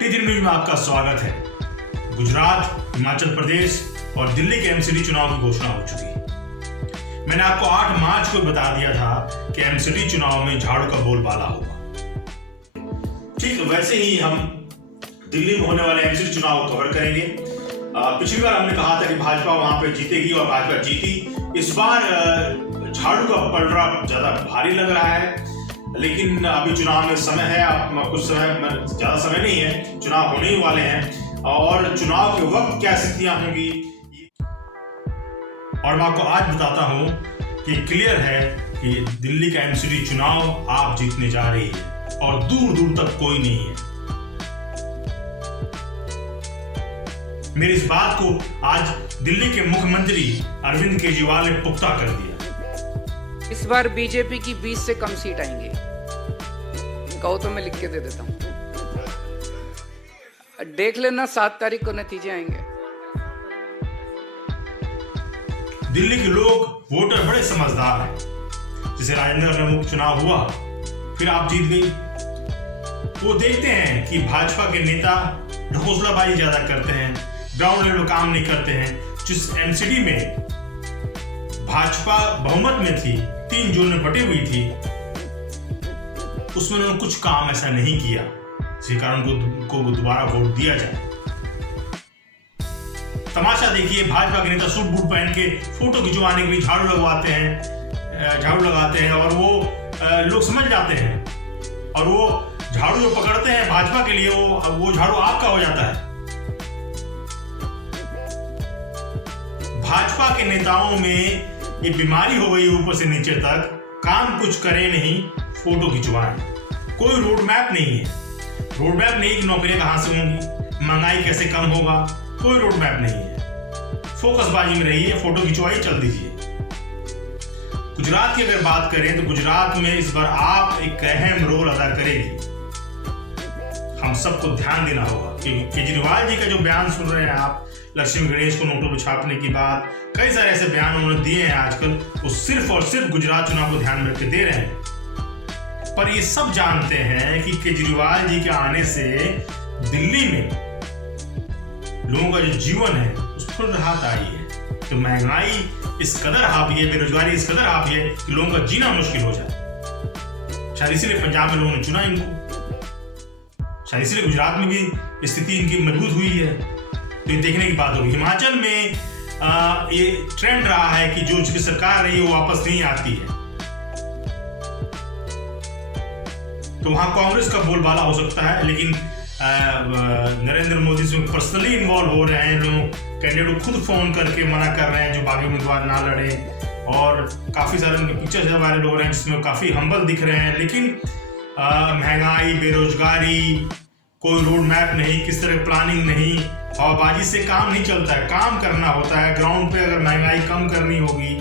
टी3 news में आपका स्वागत है। गुजरात, हिमाचल प्रदेश और दिल्ली के एमसीडी चुनाव की घोषणा हो चुकी है। मैंने आपको 8 मार्च को बता दिया था कि एमसीडी चुनाव में झाड़ू का बोलबाला होगा। ठीक वैसे ही हम दिल्ली में होने वाले एमसीडी चुनाव को कवर करेंगे। पिछली बार हमने कहा था कि भाजपा वहां पे जीतेगी और भाजपा जीती। इस बार झाड़ू का पलड़ा ज्यादा भारी लग रहा है, लेकिन अभी चुनाव में समय है। आप कुछ समय, ज्यादा समय नहीं है, चुनाव होने ही वाले हैं और चुनाव के वक्त क्या स्थितियां होंगी और मैं आपको आज बताता हूं कि क्लियर है कि दिल्ली का एमसीडी चुनाव आप जीतने जा रही है और दूर दूर तक कोई नहीं है। मेरी इस बात को आज दिल्ली के मुख्यमंत्री अरविंद केजरीवाल ने पुख्ता कर दिया। इस बार बीजेपी की 20 से कम सीट आएंगी। कहो तो मैं लिख के दे देता हूं, देख लेना 7 तारीख को नतीजे आएंगे। दिल्ली के लोग, वोटर बड़े समझदार हैं। जैसे राजेंद्र नगर में चुनाव हुआ, फिर आप जीत गई। वो देखते हैं कि भाजपा के नेता ढकोसलाबाजी ज्यादा करते हैं, ग्राउंड लेवल काम नहीं करते हैं। जिस एमसीडी में भाजपा बहुमत में थी, 3 जोन में बटी हुई थी, उसमें उन्होंने कुछ काम ऐसा नहीं किया जिसके कारण को दोबारा वोट दिया जाए। तमाशा देखिए, भाजपा के नेता सूट बूट पहन के फोटो खिंचवाने के लिए झाड़ू लगाते हैं और वो लोग समझ जाते हैं और वो झाड़ू जो पकड़ते हैं भाजपा के लिए, वो झाड़ू आपका हो जाता है। भाजपा के नेताओं में ये बीमारी हो गई ऊपर से नीचे तक, काम कुछ करे नहीं, फोटो खिंचवाएं। कोई रोड मैप नहीं है। रोड मैप नहीं कि नौकरियां कहां से होंगी, महंगाई कैसे कम होगा, कोई रोड मैप नहीं है। फोकसबाजी में रहिए, फोटो खिंचवाइए, चल दीजिए। गुजरात की अगर बात करें तो गुजरात में इस बार आप एक अहम रोल अदा करेगी। हम सबको ध्यान देना होगा क्योंकि केजरीवाल जी का जो बयान सुन रहे हैं आप, लक्ष्मी गणेश को नोटों पर छापने की बात, कई सारे ऐसे बयान उन्होंने दिए हैं आजकल, वो सिर्फ और सिर्फ गुजरात चुनाव को ध्यान में रख के दे रहे हैं। पर ये सब जानते हैं कि केजरीवाल जी के आने से दिल्ली में लोगों का जो जीवन है उस पर राहत आई है। तो महंगाई इस कदर हावी है, बेरोजगारी इस कदर हावी है कि लोगों का जीना मुश्किल हो जाए। शायद इसीलिए पंजाब में लोगों ने चुना इनको, शायद इसीलिए गुजरात में भी स्थिति इनकी मजबूत हुई है। तो ये देखने की बात होगी। हिमाचल में ये ट्रेंड रहा है कि जो जिसकी सरकार रही है वो वापस नहीं आती है, तो वहां कांग्रेस का बोलबाला हो सकता है। लेकिन नरेंद्र मोदी से पर्सनली इन्वॉल्व हो रहे हैं लोग, कैंडिडेट को खुद फोन करके मना कर रहे हैं जो बागी उम्मीदवार ना लड़े, और काफी सारे उनके पिक्चर्स वायरल हो रहे हैं जिसमें काफी हम्बल दिख रहे हैं। लेकिन महंगाई, बेरोजगारी, कोई रोड मैप नहीं, किस तरह प्लानिंग नहीं, हवाबाजी से काम नहीं चलता है। काम करना होता है ग्राउंड पे। अगर महंगाई कम करनी होगी,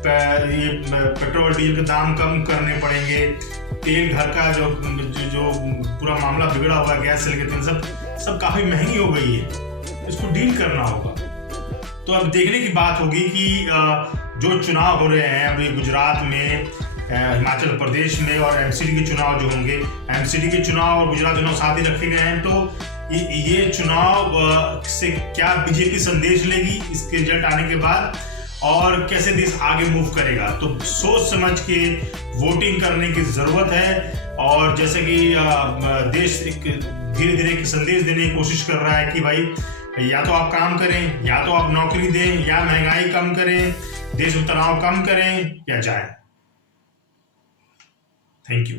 ये पेट्रोल डीजल के दाम कम करने पड़ेंगे, तेल घर का जो पूरा मामला बिगड़ा हुआ है, गैस से लेकर तेल सब काफी महंगी हो गई है, इसको डील करना होगा। तो अब देखने की बात होगी कि जो चुनाव हो रहे हैं अभी गुजरात में, हिमाचल प्रदेश में और एमसीडी के चुनाव जो होंगे, एमसीडी के चुनाव और गुजरात चुनाव साथ ही रखे गए हैं, तो ये चुनाव से क्या बीजेपी संदेश लेगी इसके रिजल्ट आने के बाद और कैसे देश आगे मूव करेगा। तो सोच समझ के वोटिंग करने की जरूरत है। और जैसे कि देश एक धीरे धीरे संदेश देने की कोशिश कर रहा है कि भाई या तो आप काम करें, या तो आप नौकरी दें, या महंगाई कम करें, देश में तनाव कम करें या जाए। Thank you.